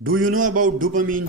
Do you know about dopamine?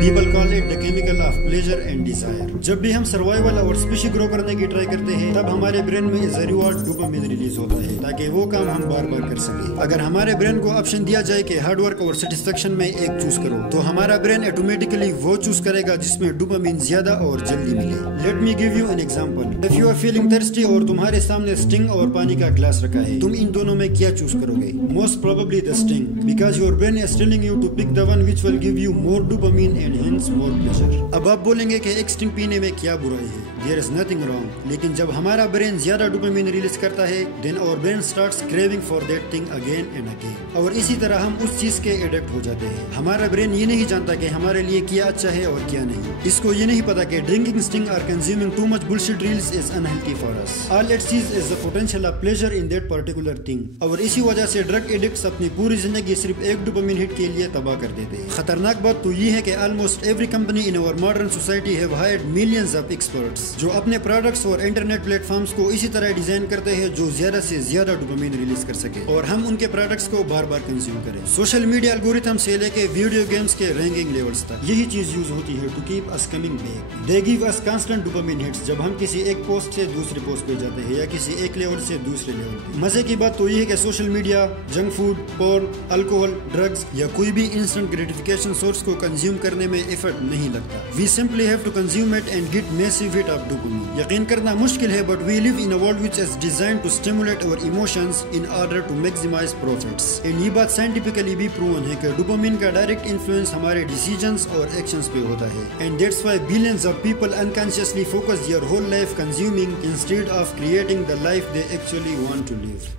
People call it the chemical of pleasure and desire. जब भी हम सर्वाइवल और species grow करने की ट्राई करते हैं तब हमारे ब्रेन में as a reward dopamine release होता है ताकि वो काम हम बार बार कर सके। अगर हमारे ब्रेन को ऑप्शन दिया जाए कि हार्ड वर्क और सेटिस्फेक्शन में एक चूज करो तो हमारा ब्रेन ऑटोमेटिकली वो चूज करेगा जिसमें डोपामिन ज्यादा और जल्दी मिले। Let me give you an example. If you are feeling thirsty और तुम्हारे सामने स्टिंग और पानी का ग्लास रखा है, तुम इन दोनों में क्या चूज करोगे? Most probably the Sting, because your brain is telling you to pick the one which will give you more dopamine and hence more pleasure. अब आप बोलेंगे कि एक स्टिंग पीने में क्या बुराई है? There is nothing wrong. लेकिन जब हमारा ब्रेन ज्यादा डोपामिन रिलीज करता है then our brain starts craving for that thing again and again, और इसी तरह हम उस चीज के एडिक्ट हो जाते हैं। हमारा ब्रेन ये नहीं जानता कि हमारे लिए क्या अच्छा है और क्या नहीं। इसको ये नहीं पता कि ड्रिंकिंग स्टिंग और consuming too much bullshit reels is unhealthy for us. All it sees is the potential of pleasure in that particular thing. और इसी वजह से ड्रग एडिक्ट्स अपनी पूरी जिंदगी सिर्फ एक डोपामिन हिट के लिए तबाह कर देते हैं। खतरनाक बात तो ये है कि almost every company in our modern society have hired millions of experts जो अपने प्रोडक्ट्स और इंटरनेट प्लेटफॉर्म्स को इसी तरह डिजाइन करते हैं जो ज्यादा से ज्यादा डोपामिन रिलीज कर सके और हम उनके प्रोडक्ट्स को बार बार कंज्यूम करें। सोशल मीडिया एल्गोरिथम से लेके वीडियो गेम्स के रैंकिंग लेवल्स तक यही चीज यूज होती है to keep us coming back. They give us constant dopamine hits जब हम किसी एक पोस्ट से दूसरे पोस्ट पे जाते हैं या किसी एक लेवल से दूसरे लेवल पे। मजे की बात तो ये है कि social media, junk food, porn, alcohol, drugs या कोई भी इंस्टेंट ग्रेटिफिकेशन सोर्स को कंज्यूम करने में एफर्ट नहीं लगता। We simply have to consume it and get massive hit of dopamine. यकीन करना मुश्किल है but we live in a world which is designed to stimulate our emotions in order to maximize profits. And ये बात scientifically भी proven है कि dopamine का डायरेक्ट इन्फ्लुएंस हमारे डिसीजंस और एक्शंस पे होता है। And that's why billions of people unconsciously focus their whole life consuming instead of creating the life they actually want to live.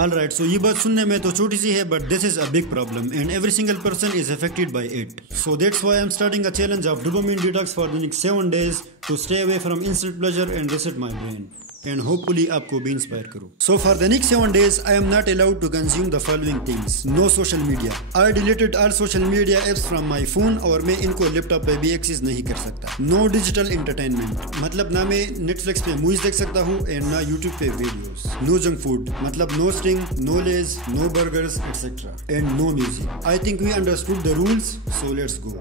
Alright, so ये बात सुनने में तो छोटी सी है but this is a big problem and every single person is affected by it. So that's why I'm starting a challenge of dopamine detox for the next 7 days to stay away from instant pleasure and reset my brain. And hopefully आपको भी इंस्पायर करूँ। So for the next 7 days, I am not allowed to consume the following things. No social media. I deleted all social media apps from my phone और मैं इनको लैपटॉप पे भी एक्सेस नहीं कर सकता। No digital entertainment. मतलब ना मैं Netflix पे मूवीज देख सकता हूँ and ना YouTube पे वीडियोस। No junk food. मतलब no sting, no lays, no burgers, etc. And no music. I think we understood the rules, so let's go.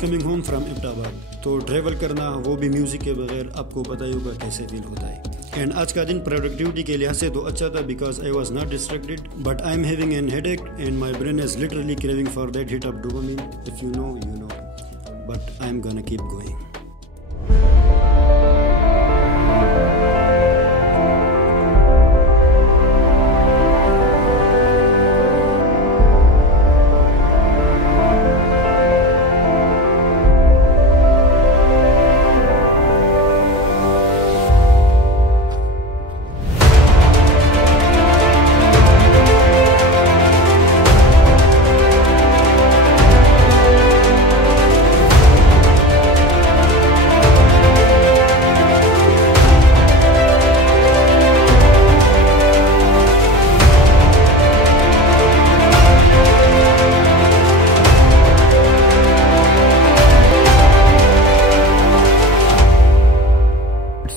Coming home from Abbottabad, तो ट्रैवल करना वो भी म्यूजिक के बगैर आपको पता ही होगा कैसे फील होता है। एंड आज का दिन प्रोडक्टिविटी के लिहाज से तो अच्छा था because I was not distracted but I am having an headache and my brain is literally craving for that hit of dopamine. If you know you know but I am gonna keep going.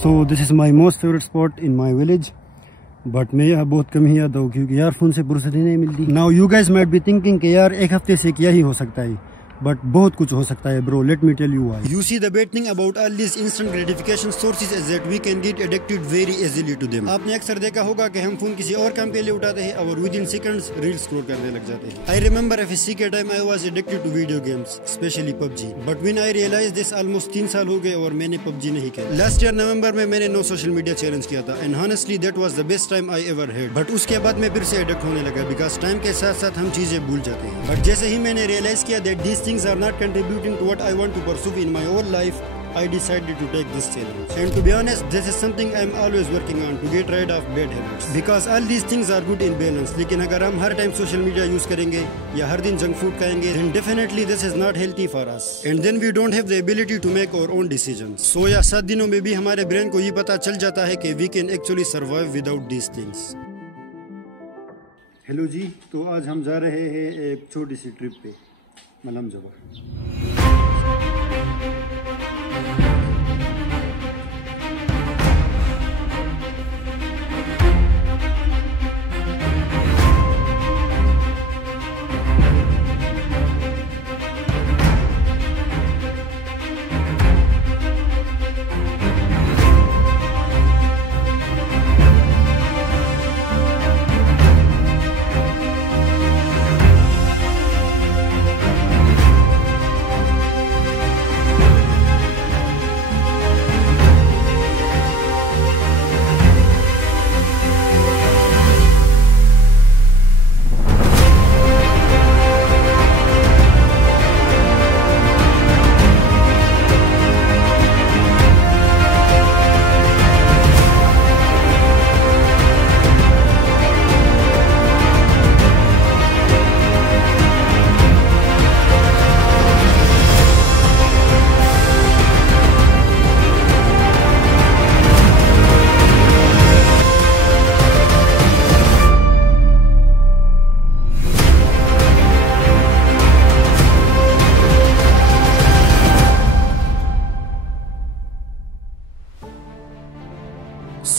So this is my most favorite spot in my village, but मैं यहाँ बहुत कम ही आता हूँ क्योंकि यार फोन से फुर्सत ही नहीं मिलती। Now you guys might be thinking कि यार एक हफ्ते से क्या ही हो सकता है, बट बहुत कुछ हो सकता है bro. Let me tell you why. You see the bad thing about all these instant gratification sources is that we can get addicted very easily to them. आपने अक्सर देखा होगा कि हम फोन किसी और काम के लिए उठाते हैं और within seconds रील्स स्क्रॉल करने लग जाते हैं। I remember FSC के time I was addicted to video games, especially PUBG. But when I realized this almost 3 साल हो गए और मैंने PUBG नहीं खेला। Last year नवंबर में मैंने नो सोशल मीडिया चैलेंज किया था and honestly that was the best time I ever had. But उसके बाद मैं फिर से एडिक्ट होने लगा because टाइम के साथ साथ हम चीजें भूल जाते हैं। But जैसे ही मैंने रियलाइज किया that these things are not contributing to what I want to pursue in my own life, I decided to take this challenge. And to be honest, this is something I'm always working on to get rid of bad habits. Because all these things are good in balance. लेकिन अगर हम हर time social media use करेंगे या हर दिन junk food खाएंगे, then definitely this is not healthy for us. And then we don't have the ability to make our own decisions. So या 7 दिनों में भी हमारे ब्रेन को ये पता चल जाता है कि we can actually survive without these things. Hello ji, तो आज हम जा रहे हैं एक छोटी सी ट्रिप पे मलम जबा।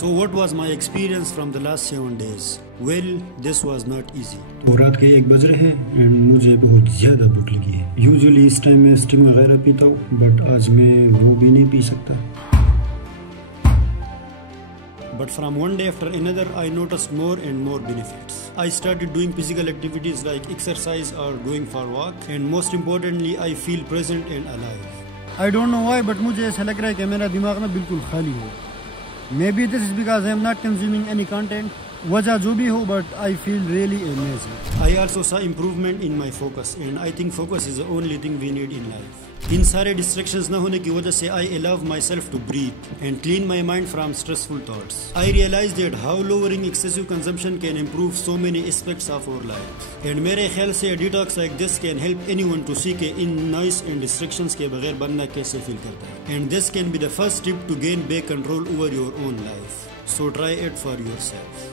So what was my experience from the last 7 days? Well, this was not easy. तो रात के 1 बज रहे हैं एंड मुझे बहुत ज़्यादा भूख लगी है। यूजुअली इस टाइम में स्टिंग वगैरह पीता हूँ, बट आज मैं वो भी नहीं पी सकता। But from one day after another, I noticed more and more benefits. I started doing physical activities like exercise or going for walk, and most importantly, I feel present and alive. I don't know why, but मुझे ऐसा लग रहा है कि मेरा दिमाग ना बिल्कुल खाली हो। Maybe this is because I am not consuming any content. वजह जो भी हो, but I feel really amazing. I also saw improvement in my focus, and I think focus is the only thing we need in life. इन सारे distractions ना होने की वजह से I allow myself to breathe and clean my mind from stressful thoughts. I realized that how lowering excessive consumption can improve so many aspects of our life. And मेरे ख्याल से detox like this can help anyone to see कि इन noise and distractions के बगैर बंदा कैसे feel करता है. And this can be the first step to gain back control over your own life. So try it for yourself.